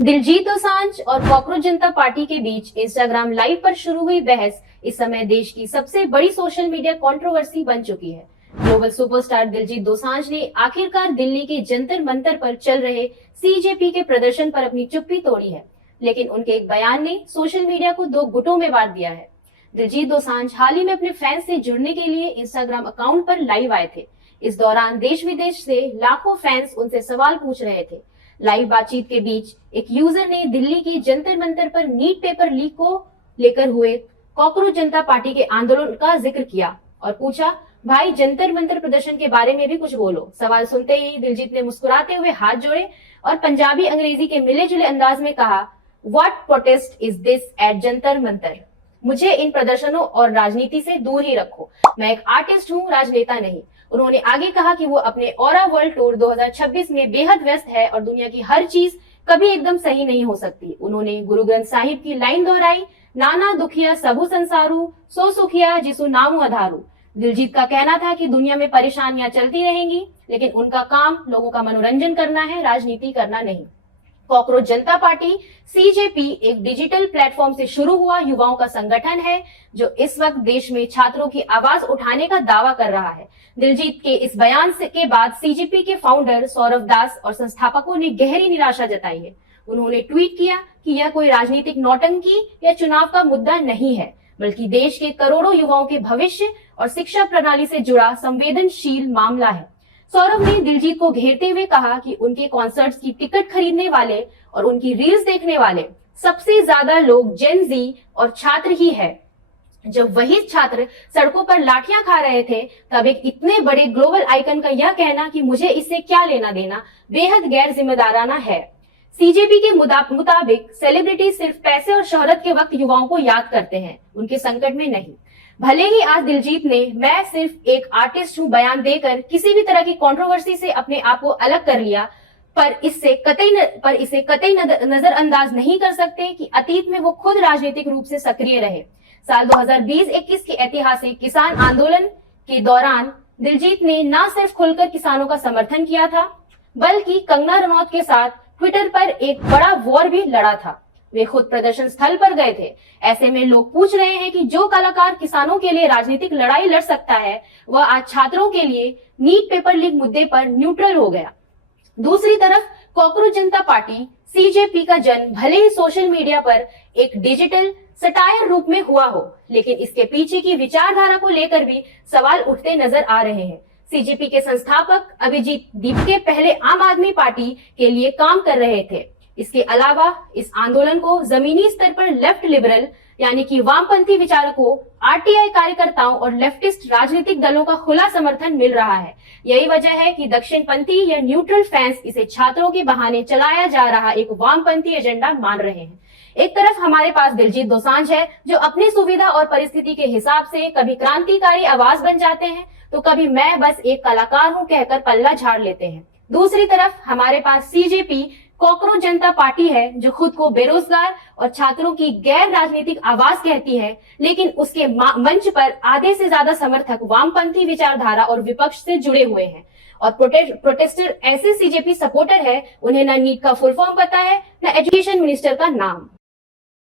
दिलजीत दोसांझ और कॉकरोच जनता पार्टी के बीच Instagram live पर शुरू हुई बहस इस समय देश की सबसे बड़ी सोशल मीडिया कंट्रोवर्सी बन चुकी है। ग्लोबल सुपरस्टार दिलजीत दोसांझ ने आखिरकार दिल्ली के जंतर मंतर पर चल रहे सीजेपी के प्रदर्शन पर अपनी चुप्पी तोड़ी है, लेकिन उनके एक बयान ने सोशल मीडिया को दो गुटों में बांट दिया है। दिलजीत दोसांझ हाल ही में अपने फैंस से जुड़ने के लिए इंस्टाग्राम अकाउंट पर लाइव आए थे। इस दौरान देश विदेश से लाखों फैंस उनसे सवाल पूछ रहे थे। लाइव बातचीत के बीच एक यूजर ने दिल्ली की जंतर मंतर पर नीट पेपर लीक को लेकर हुए कॉकरोच जनता पार्टी के आंदोलन का जिक्र किया और पूछा, भाई जंतर मंतर प्रदर्शन के बारे में भी कुछ बोलो। सवाल सुनते ही दिलजीत ने मुस्कुराते हुए हाथ जोड़े और पंजाबी अंग्रेजी के मिले जुले अंदाज में कहा, what protest is this eight Jantar Mantar. मुझे इन प्रदर्शनों और राजनीति से दूर ही रखो। मैं एक आर्टिस्ट हूँ, राजनेता नहीं। उन्होंने आगे कहा कि वो अपने ऑरा वर्ल्ड टूर 2026 में बेहद व्यस्त है और दुनिया की हर चीज कभी एकदम सही नहीं हो सकती। उन्होंने गुरु ग्रंथ साहिब की लाइन दोहराई, नाना दुखिया सबु संसारू, सो सुखिया जिसु नामु आधारू। दिलजीत का कहना था कि दुनिया में परेशानियां चलती रहेंगी, लेकिन उनका काम लोगों का मनोरंजन करना है, राजनीति करना नहीं। कॉकरोच जनता पार्टी सीजेपी एक डिजिटल प्लेटफॉर्म से शुरू हुआ युवाओं का संगठन है जो इस वक्त देश में छात्रों की आवाज उठाने का दावा कर रहा है। दिलजीत के इस बयान के बाद सीजेपी के फाउंडर सौरभ दास और संस्थापकों ने गहरी निराशा जताई है। उन्होंने ट्वीट किया कि यह कोई राजनीतिक नौटंकी या चुनाव का मुद्दा नहीं है, बल्कि देश के करोड़ों युवाओं के भविष्य और शिक्षा प्रणाली से जुड़ा संवेदनशील मामला है। सौरभ ने दिलजीत को घेरते हुए कहा कि उनके कॉन्सर्ट्स की टिकट खरीदने वाले और उनकी रील्स देखने वाले सबसे ज्यादा लोग जेन जी और छात्र ही है। जब वही छात्र सड़कों पर लाठियां खा रहे थे, तब एक इतने बड़े ग्लोबल आइकन का यह कहना कि मुझे इससे क्या लेना देना बेहद गैर जिम्मेदाराना है। सीजेपी के मुताबिक सेलिब्रिटी सिर्फ पैसे और शोहरत के वक्त युवाओं को याद करते हैं, उनके संकट में नहीं। भले ही आज दिलजीत ने मैं सिर्फ एक आर्टिस्ट हूं बयान देकर किसी भी तरह की कंट्रोवर्सी से अपने आप को अलग कर लिया, पर इसे कतई नजरअंदाज नहीं कर सकते कि अतीत में वो खुद राजनीतिक रूप से सक्रिय रहे। साल 2020-21 के ऐतिहासिक किसान आंदोलन के दौरान दिलजीत ने न सिर्फ खुलकर किसानों का समर्थन किया था, बल्कि कंगना रनौत के साथ ट्विटर पर एक बड़ा वॉर भी लड़ा था। वे खुद प्रदर्शन स्थल पर गए थे। ऐसे में लोग पूछ रहे हैं कि जो कलाकार किसानों के लिए राजनीतिक लड़ाई लड़ सकता है, वह आज छात्रों के लिए नीट पेपर लीक मुद्दे पर न्यूट्रल हो गया। दूसरी तरफ कॉकरोच जनता पार्टी सीजेपी का जन्म भले ही सोशल मीडिया पर एक डिजिटल सटायर रूप में हुआ हो, लेकिन इसके पीछे की विचारधारा को लेकर भी सवाल उठते नजर आ रहे हैं। सीजेपी के संस्थापक अभिजीत दीपके पहले आम आदमी पार्टी के लिए काम कर रहे थे। इसके अलावा इस आंदोलन को जमीनी स्तर पर लेफ्ट लिबरल यानी कि वामपंथी विचारकों, आरटीआई कार्यकर्ताओं और लेफ्टिस्ट राजनीतिक दलों का खुला समर्थन मिल रहा है। यही वजह है कि दक्षिणपंथी या न्यूट्रल फैंस इसे छात्रों के बहाने चलाया जा रहा एक वामपंथी एजेंडा मान रहे हैं। एक तरफ हमारे पास दिलजीत दोसांझ है जो अपनी सुविधा और परिस्थिति के हिसाब से कभी क्रांतिकारी आवाज बन जाते हैं, तो कभी मैं बस एक कलाकार हूं कहकर पल्ला झाड़ लेते हैं। दूसरी तरफ हमारे पास सीजेपी कॉकरोच जनता पार्टी है जो खुद को बेरोजगार और छात्रों की गैर राजनीतिक आवाज कहती है, लेकिन उसके मंच पर आधे से ज्यादा समर्थक वामपंथी विचारधारा और विपक्ष से जुड़े हुए हैं। और प्रोटेस्टर ऐसे सीजेपी सपोर्टर है, उन्हें न नीट का फुल फॉर्म पता है, न एजुकेशन मिनिस्टर का नाम।